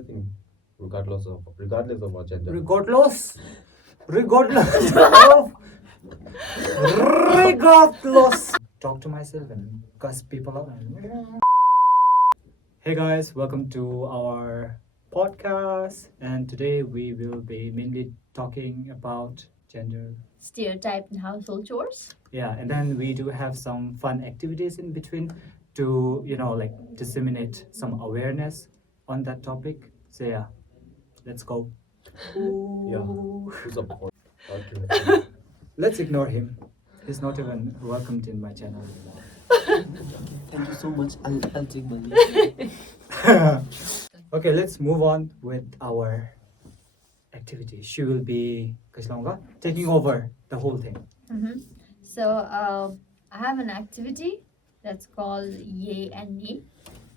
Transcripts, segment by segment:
Everything, regardless of our gender. Regardless of regardless. Talk to myself and cuss people out. Hey guys, welcome to our podcast, and today we will be mainly talking about gender. Stereotype in household chores. Yeah, and then we do have some fun activities in between to disseminate some awareness on that topic. So yeah, let's go. Yeah. Who's up for? Okay. Let's ignore him. He's not even welcomed in my channel anymore. Thank you so much. I'll take my leave. Okay, let's move on with our activity. She will be taking over the whole thing. So I have an activity that's called Yay and Nay.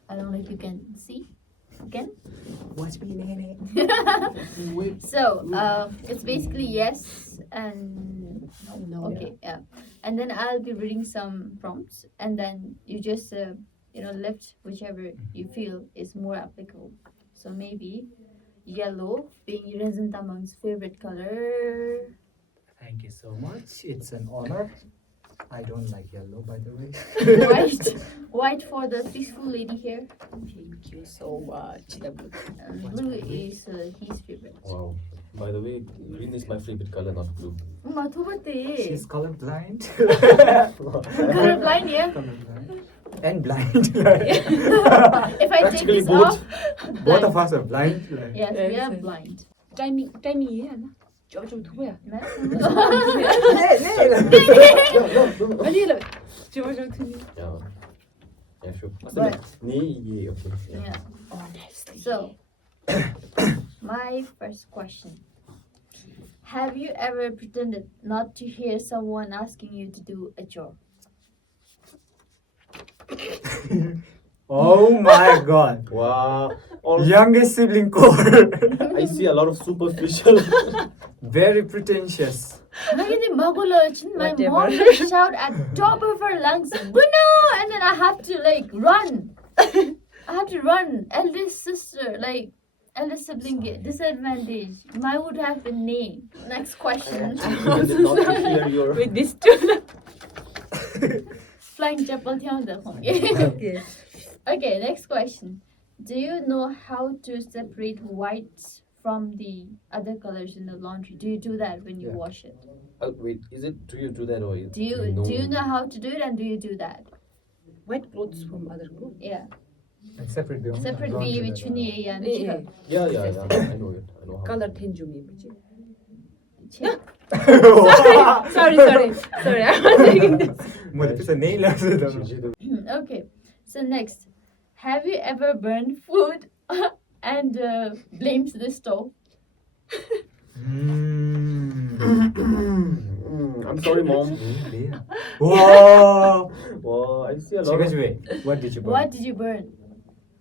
I don't know if you can see. Again. Watch me, Nene. So it's basically yes and No. okay, yeah. And then I'll be reading some prompts, and then you just lift whichever you feel is more applicable. So maybe yellow being Yuren Tamang's favorite color. Thank you so much. It's an honor. I don't like yellow, by the way. White for the peaceful lady here. Thank you so much. Blue is his favorite. Wow. By the way, green is my favorite color, not blue. She's colorblind. Colorblind, yeah. Colorblind. And blind. If I take Practically this both. off, Both of us are blind. yes, we are blind. 타이밍이야 나. 좀 누구야? 아니 좀 투미. Yeah. Yeah, sure. But- Nee, okay. Yeah. Honestly. So, my first question. Have you ever pretended not to hear someone asking you to do a chore? Oh my god. Wow. Youngest sibling core. I see a lot of superficial. Very pretentious. My mom Whatever. will shout at top of her lungs, "Bunu!" And then I have to run. I have to run. Eldest sister, eldest sibling, disadvantage. Mine would have been nay. Next question. Pretended not to hear your. With this two. Flying chapel Okay. Okay, next question. Do you know how to separate whites from the other colors in the laundry? Do you do that when you Yeah. wash it? Wait, do you do that or Do you know how to do it, and do you do that? White clothes from other clothes. Yeah. And separate the Separate be between the and Yeah. Yeah. I know it. I know how. Color 텐좀이 뭐지? Sorry. Sorry. I was thinking this. Okay. So next, have you ever burned food and blamed the stove? I'm sorry, mom. Wow. Wow, I see a lot. What did you burn? What did you burn?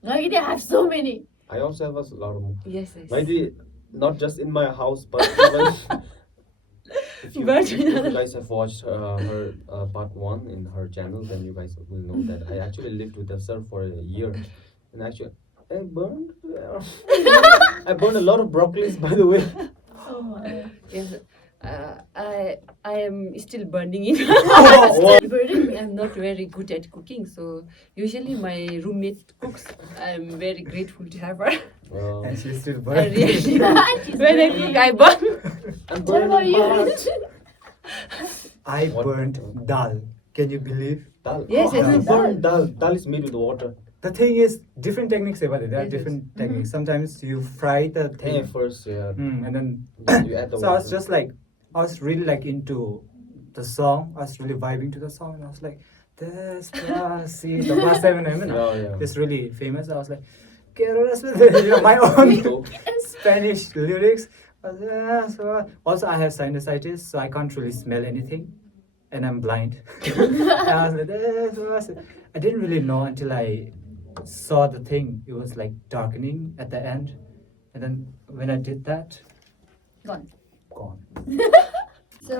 No, you didn't have so many. I also have a lot of. Yes. Maybe not just in my house, but even if you guys have watched her part 1 in her channel, then you guys will know that I actually lived with her for a year, and actually I burned. I burned a lot of broccolis, by the way. Oh my. Yes. I am still burning it. I'm not very good at cooking, so usually my roommate cooks. I'm very grateful to have her. Well, And she's still I burning. really, when I cook, I burn. I'm What about burning you? heart. I What? burnt dal. Can you believe? Dal. Yes, How yes, do you yes. burn dal? Dal is made with water. The thing is, different techniques about it. There are Yes, different techniques. Sometimes you fry the thing, Yeah, first, yeah. and then You add the so I was water. just I was really into the song. I was really vibing to the song, and I was like, Despacito. The last 7 Yeah. It's really famous. I was like, Quiero Despacito. My own So, Spanish lyrics. Also, I have sinusitis, so I can't really smell anything, and I'm blind. And I was like, Despacito. I didn't really know until I saw the thing. It was darkening at the end, and then when I did that, Gone. gone. So,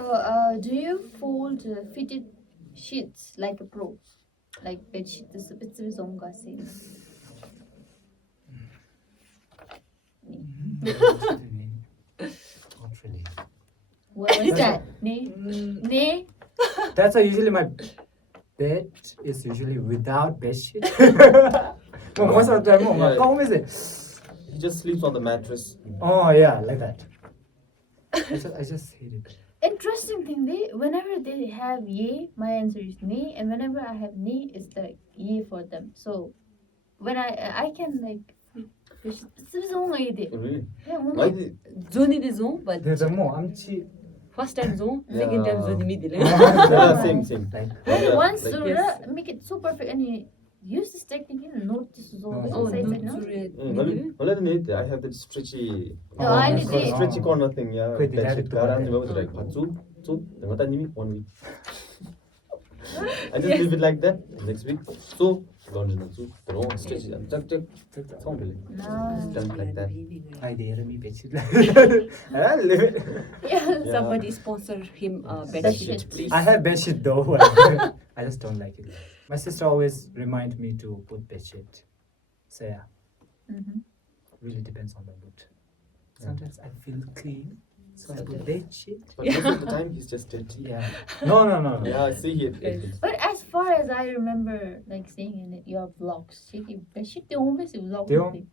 do you fold fitted sheets like a pro? Like bed sheet, this is a bit of zonga saying. Not really. What is That's that? Ne? Mm, Ne? That's why usually my bed is usually without bed sheet. No, most of the time, oh, Yeah. how is it? He just sleeps on the mattress. Oh yeah, like that. I just hate it. Interesting thing, whenever they have ye, my answer is ne, and whenever I have ne, it's like ye for them. So when I can like it's only Really? yeah, Why only. did Zoni de zon, but There's a more. I'm cheap. first time zon, Yeah. second time zoni mi dile. yeah, same. Like, Yeah, Once like- to yes. Make it so perfect, and you use this technique, note this is always Oh, inside no, it, no? Only the need. I have that stretchy. No, I need it. Stretchy corner thing. Yeah. Quit the Bed habit sheet. to Gara buy and that. was like, "Patsu, then what 1 week." I just leave it like that. Next week, so laundry na so. Pero stretchy and check. Some will No. done like that. I dare me bed sheet. I'll leave it. Yeah. Yeah. Somebody sponsor him a bed Bed sheet, sheet. please. I have bed sheet though. I just don't like it. My sister always remind me to put bed sheet. So yeah, Mm-hmm. really depends on the mood. Sometimes I feel clean, so I put bed sheet. But most of the time, he's just dirty. Yeah. No. Yeah, I see it. Yes. But as far as I remember, like seeing in it, your vlogs, she they always vlog. They with it.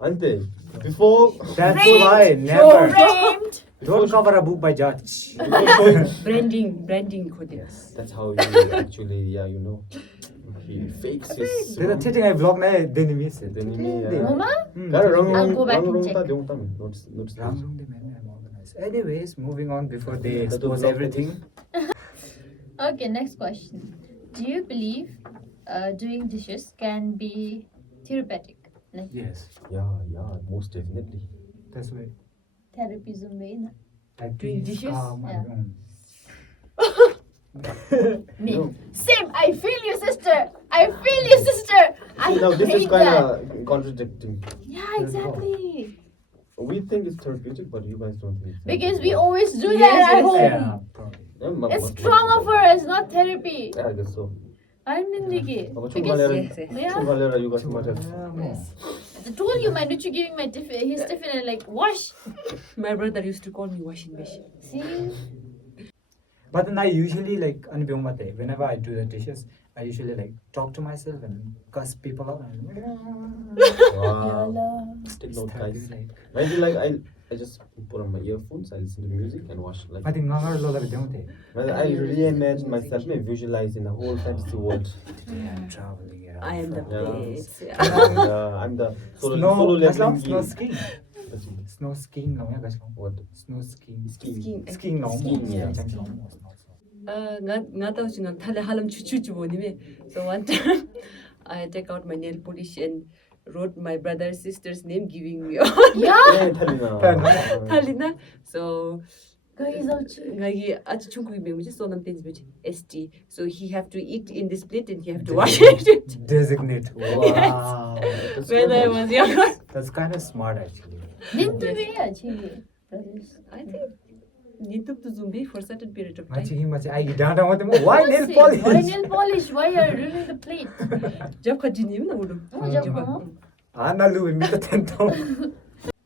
Ante, before That's Framed. why never. Framed. Don't cover a book by judge. showing, Branding code. that's how he actually, yeah, you know, he fakes his. There are things I vlog na then miss it. Then he, Mama? Cara, I'll go back and wrong check. ta deung ta me. Notes. I'm organized. Anyways, moving on before they That expose was not- everything. Okay, next question. Do you believe doing dishes can be therapeutic? Like Yes, Yeah, most definitely. that's why. therapism way, na? Like Doing peace, dishes? calm, Yeah. and, Me. No. Same. I feel you, sister. I feel you, sister. I See, now this is hate kind that. of contradicting. Yeah, exactly. We think it's therapeutic, but you guys don't think. It's Because we therapeutic. always do Yes, that at yes, home. Yeah, probably. Yeah, It's trauma for us, not therapy. Yeah, I guess so. I didn't think it. अब Because Yes, yes. चुङ्गालेर you guys might have. I told you, my Nuchu giving my tiffin, his tiffin and like, wash. My brother used to call me washing machine. See? But then I usually like whenever I do the dishes, I usually like talk to myself and cuss people out. And, Wow. Yalla. Take it's note, therapy, guys. like, Maybe like I just put on my earphones, I listen to music and watch like. I think Nangar Lola don't they? Well, I really imagine myself, me visualize in a whole fantasy world. Traveling around. I am the Yeah. best. Yeah. And, I'm the solo Snow leveling snow geek. skiing. Snow skiing long ya guys. What? Snow skiing. Skiing. Skiing long. Skiing, yeah. Nga daw siya nga thale halam chuchu mo ni me. So one time I take out my nail polish and wrote my brother's sister's name, giving me all Yeah. Yeah, Thalina. Thalina. So Guys, ngagi achu chungku me which is so nam things which ST. So he have to eat in this plate and he have to wash it. Designate. Wow. That's When I good. was younger. That's kind of smart actually. Nintu me ya, chili. Brothers. I think YouTube to Zumbi for a certain period of My time. chicken much I down why nail Why polish? nail polish? Why are you ruining the plate? Jab continue na ulo. Oh, jab ko. Ana lu me the tento.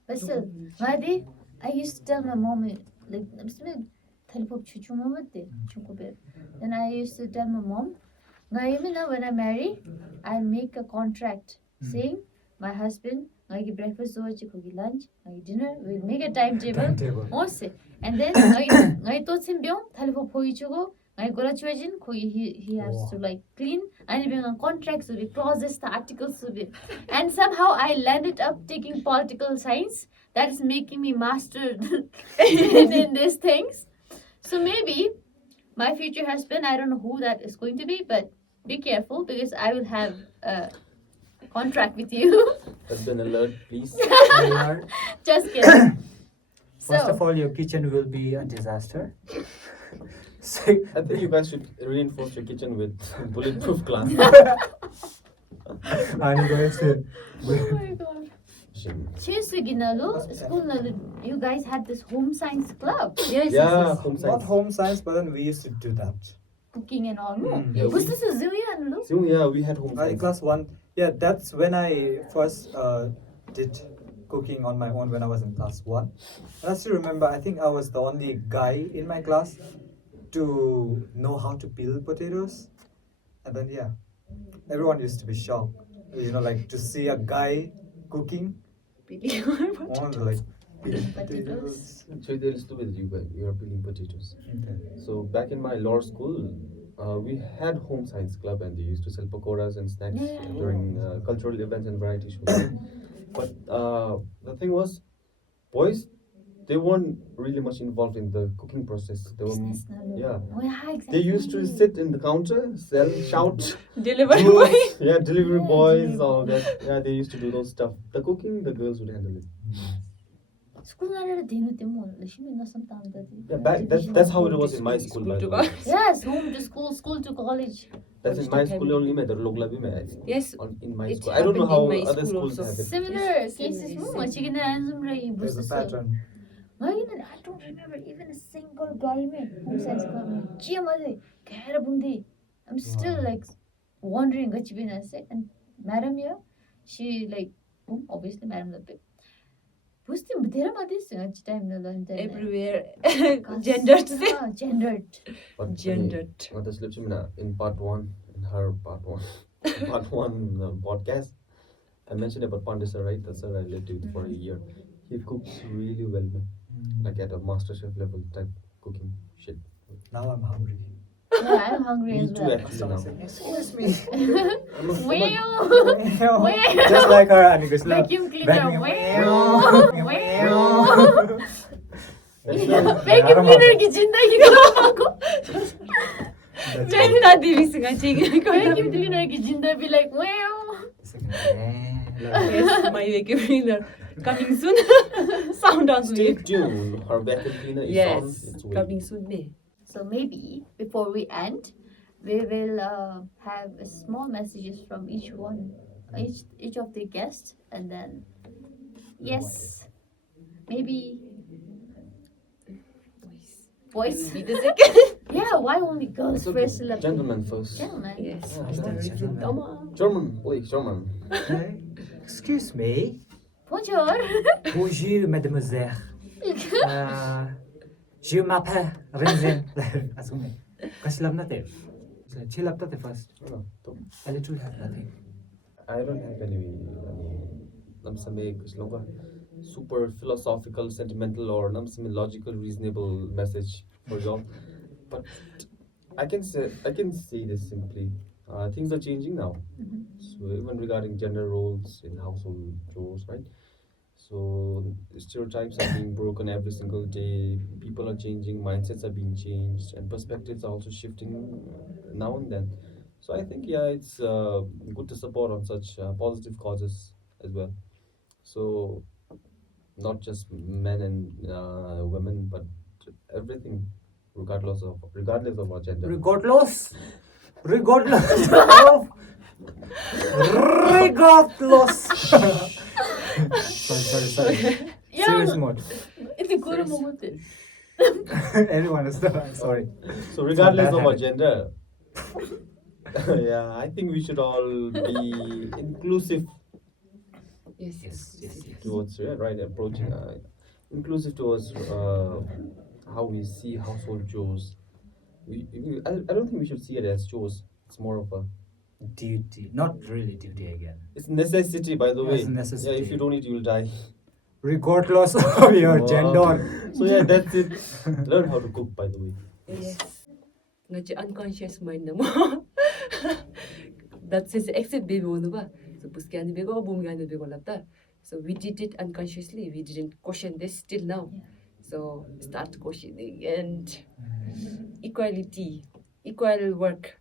But still, Madi, I used to tell my mom, like, then I used to tell my mom, when I marry, I'll make a contract saying my husband, breakfast, lunch, dinner, we'll make a timetable. Timetable. And then I told him, he has to like clean and being a contract so clauses the articles and somehow I landed up taking political science that is making me mastered in these things. So maybe my future husband, I don't know who that is going to be, but be careful because I will have a contract with you. That's been alert, please. Just kidding. First of So all, your kitchen will be a disaster. I think you guys should reinforce your kitchen with bulletproof glass. I'm going to oh my god. School, you guys had this home science club, Yes, Yeah, yes, home not science. home science, but then we used to do that. cooking and all. No? Mm. Yeah, Was we- this a Zillion? No? So yeah, we had home In science. class 1, yeah, that's when I first did cooking on my own when I was in class 1. And I still remember, I think I was the only guy in my class to know how to peel potatoes. And then, yeah, everyone used to be shocked, like to see a guy cooking on like peeling potatoes. So there is to with you guys. You are peeling potatoes. Okay. So back in my law school, we had home science club, and they used to sell pakoras and snacks during cultural events and variety shows. But the thing was, boys, they weren't really much involved in the cooking process. They were, Business na lo. yeah. Oh, yeah, They used to exactly. sit in the counter, sell, shout. Delivery do- boy. Yeah, delivery Yeah, boys, delivery all that. Yeah, they used to do those stuff. The cooking, the girls would handle it. School na rin din natin mo. Lishmi na some time that. Yeah, that's how it was in my school. By the way. Yes, home to school, school to college. That's in my school only. मैं तो लोग लभी में I think. Yes, In my it school, I don't know how happened in my other school schools also. have it. Similar Yes, cases similar, mo. Chicken ransom ray. There's a pattern. I don't remember even a single guy me. Home science club me. Chia made. Kahara bundi. I'm still like wondering what you been say. And madam here, she like obviously madam the big. Pusti mudera madis time na lunch. Everywhere. Gendered. Gendered. But Gendered. what the slips in part 1, in her part 1, part 1 podcast, I mentioned about Pandisa, right? That's sir I lived with for a year. He cooks really well, man. Like at a master chef level type cooking shit. Now I'm hungry. Yeah, I'm hungry Me as too, well. actually now. Excuse me. Wow. Just like her, and he goes, "Look, Vacuum cleaner. vacuum. Wow. Vacuum cleaner की जिंदगी को Jenta Devi vacuum cleaner की जिंदगी be like wow. Yes, my vacuum cleaner coming soon. Sound on Stay me. tuned. Her vacuum cleaner is on. Yes, It's coming soon. Me. So maybe before we end, we will have small messages from each one, each of the guests, and then yes, maybe boys. Be the second. Yeah, why only girls It's okay. first? Love Gentlemen first. Gentlemen. Yes, Yeah, Mr. gentlemen. Richard. Come on. German, please, German. Excuse me. Bonjour. Bonjour, mademoiselle. Je m'appelle Renzen. Assume. Kasilam natin. Chill up natin first. No, don't. I literally have nothing. I don't have any namsame kuch loga super philosophical, sentimental, or namsame logical, reasonable message for y'all. But I can say this simply. Things are changing now. So even regarding gender roles in household chores, right? So stereotypes are being broken every single day. People are changing, mindsets are being changed, and perspectives are also shifting now and then. So I think it's good to support on such positive causes as well. So not just men and women, but everything, regardless of our gender. Regardless. of regardless. sorry. Yeah. Serious mode. Ito guru mo mutin. Everyone is sorry. So regardless bad of our habit. gender, yeah, I think we should all be inclusive Yes. towards right approach, inclusive towards how we see household chores. I don't think we should see it as chores. It's more of a Duty. Not really duty again. it's necessity, by the way. Yes, necessity. Yeah, if you don't eat, you'll die. Regardless of your Wow. gender. So yeah, that's it. Learn how to cook, by the way. Yes. Ngaji unconscious mind na mo. That says exit baby ono ba. So puski ani bego boom ani bego lapta. So we did it unconsciously. We didn't question this till now. So start questioning and equality, equal work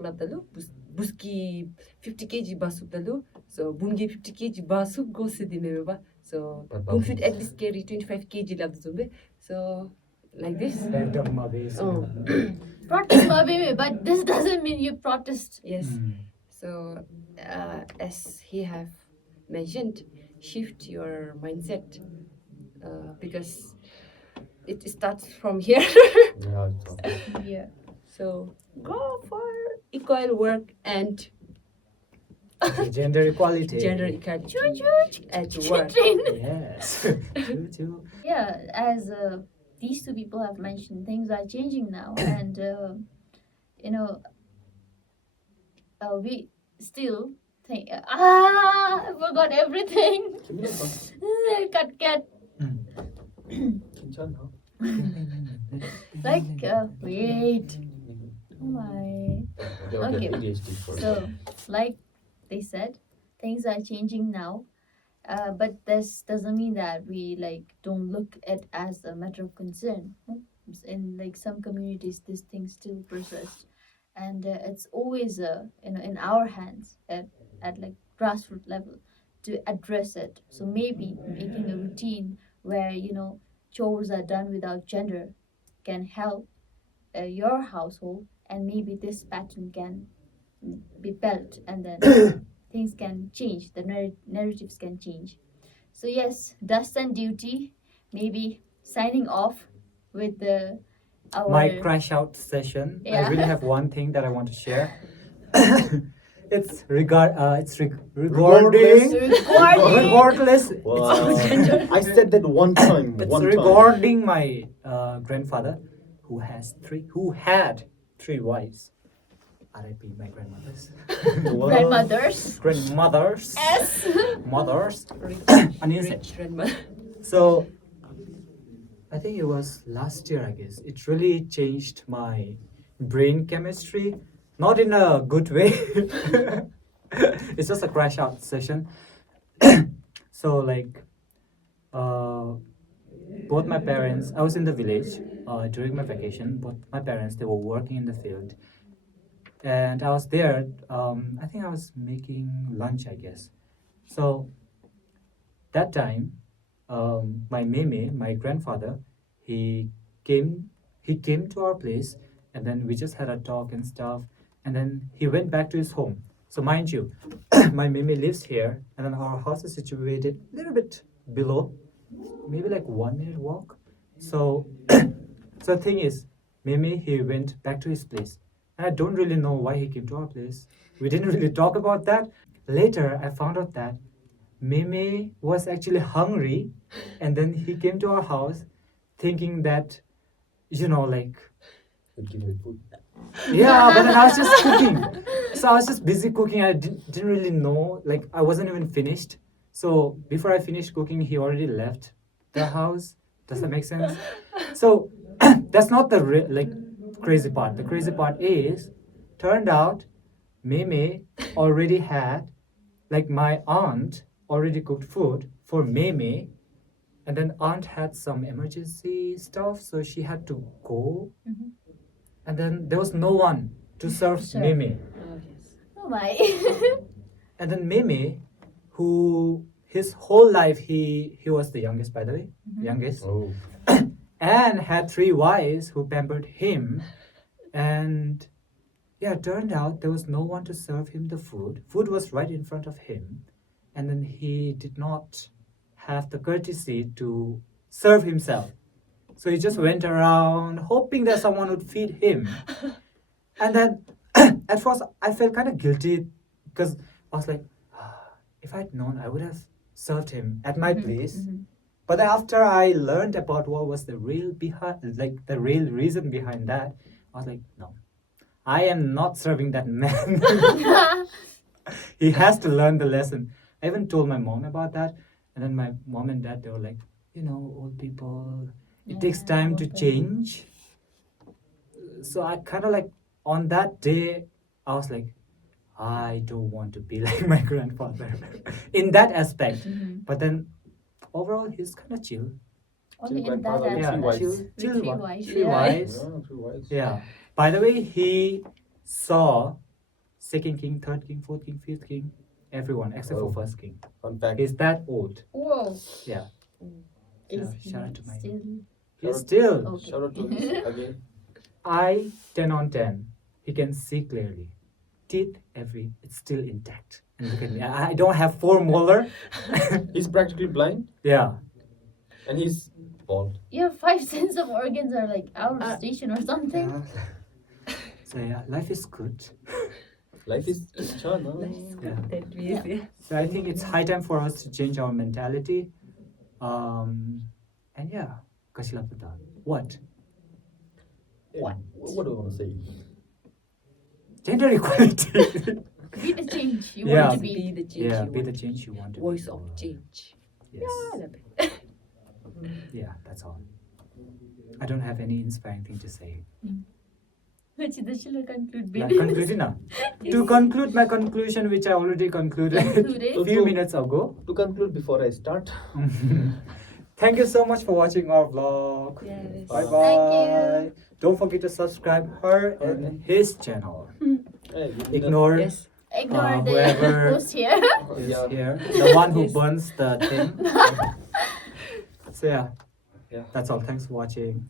lapta lo. Buski 50 kg basuk dalu. So boomge 50 kg basuk go sidi ba. So boom should at least carry 25 kg lapta zumbe. So like this. Random mabes. Oh. Protest, baby, but this doesn't mean you protest. Yes. So, as he have mentioned, shift your mindset because it starts from here. Yeah, it's okay. Yeah. So go for equal work and Okay, gender equality. Gender equality Choo-choo, at work. train. Yes. Choo choo. Yeah, as these two people have mentioned, things are changing now, and you know, we still think. I forgot everything. Cut. 괜찮아. Like, wait. Oh my. Okay. ADHD first. So, like they said, things are changing now. But this doesn't mean that we like don't look at as a matter of concern. In like some communities, this thing still persists, and it's always in our hands at like grassroots level to address it. So maybe making a routine where chores are done without gender can help your household, and maybe this pattern can be built, and then things can change, the narratives can change. So yes, dust and duty, maybe signing off with our My crash out session. Yeah. I really have one thing that I want to share. It's Regardless. recording. regardless. Wow. I said that one time. It's one time. regarding my grandfather, who had three wives. R.I.P. my grandmothers. Wow. Grandmothers. S. Mothers. Onion said. Rich grandma. So, I think it was last year, I guess. It really changed my brain chemistry. Not in a good way. It's just a crash out session. So, like, both my parents, I was in the village during my vacation. Both my parents, they were working in the field. And I was there, I think I was making lunch, I guess. So, that time, my meme, my grandfather, he came to our place, and then we just had a talk and stuff, and then he went back to his home. So mind you, my meme lives here, and then our house is situated a little bit below, maybe like 1 minute walk. So so the thing is, meme, he went back to his place, and I don't really know why he came to our place. We didn't really talk about that. Later I found out that Meme was actually hungry, and then he came to our house thinking that, like, Would give me food. yeah, but then I was just cooking. So I was just busy cooking. I didn't really know, like, I wasn't even finished. So before I finished cooking, he already left the house. Does that make sense? So that's not the crazy part. The crazy part is, turned out Meme already had, like, my aunt already cooked food for Meme, and then aunt had some emergency stuff, so she had to go, and then there was no one to serve Sure. Meme. Oh, yes. Oh my. And then Meme, who his whole life he was the youngest, by the way, youngest, Oh. and had three wives who pampered him, and yeah, turned out there was no one to serve him the food. Food was right in front of him, and then he did not have the courtesy to serve himself. So he just went around hoping that someone would feed him. And then at first I felt kind of guilty, because I was like, if I'd known, I would have served him at my place. But then after I learned about what was the real reason behind that, I was like, no, I am not serving that man. He has to learn the lesson. I even told my mom about that, and then my mom and dad, they were like, old people, it takes Yeah, time to okay. change. So I kind of like, on that day, I was like, I don't want to be like my grandfather in that aspect. But then overall, he's kind of chill. Only Chill in that grandfather with Yeah, three wives. chill, With three wa- wives, three yeah. wives. Yeah, three wives. Yeah. By the way, he saw second king, third king, fourth king, fifth king, everyone except Oh. for first king. Unpack. He's that old. Whoa. Yeah. Is Shout out to he my- still He's still okay? Shout out to this again. eye 10 on 10. He can see clearly. Teeth, it's still intact. And look at me. I don't have 4 molar. He's practically blind Yeah. and he's bald. Your 5 sense of organs are like out of station or something. So yeah, life is good. Life is fun, huh? Let's go Yeah. that way. Yeah. So I think it's high time for us to change our mentality. And yeah, kasila pata. What? What do I want to say? Gender equality. Be the change you Yeah. want to Be be. the change. Yeah, you be the want. change you want to Voice be. of change. Yes. Yeah, that's all. I don't have any inspiring thing to say. Shall conclude. Like, concluding now. To conclude my conclusion, which I already concluded Concluded. a few minutes ago. To conclude, before I start, Thank you so much for watching our vlog. Yes. Bye Thank bye. Don't forget to subscribe her and his channel. hey, Ignore Yes. Ignore the whoever- post here. Yeah. here, the one who Yes. burns the thing. So yeah, Yeah. that's all. Thanks for watching.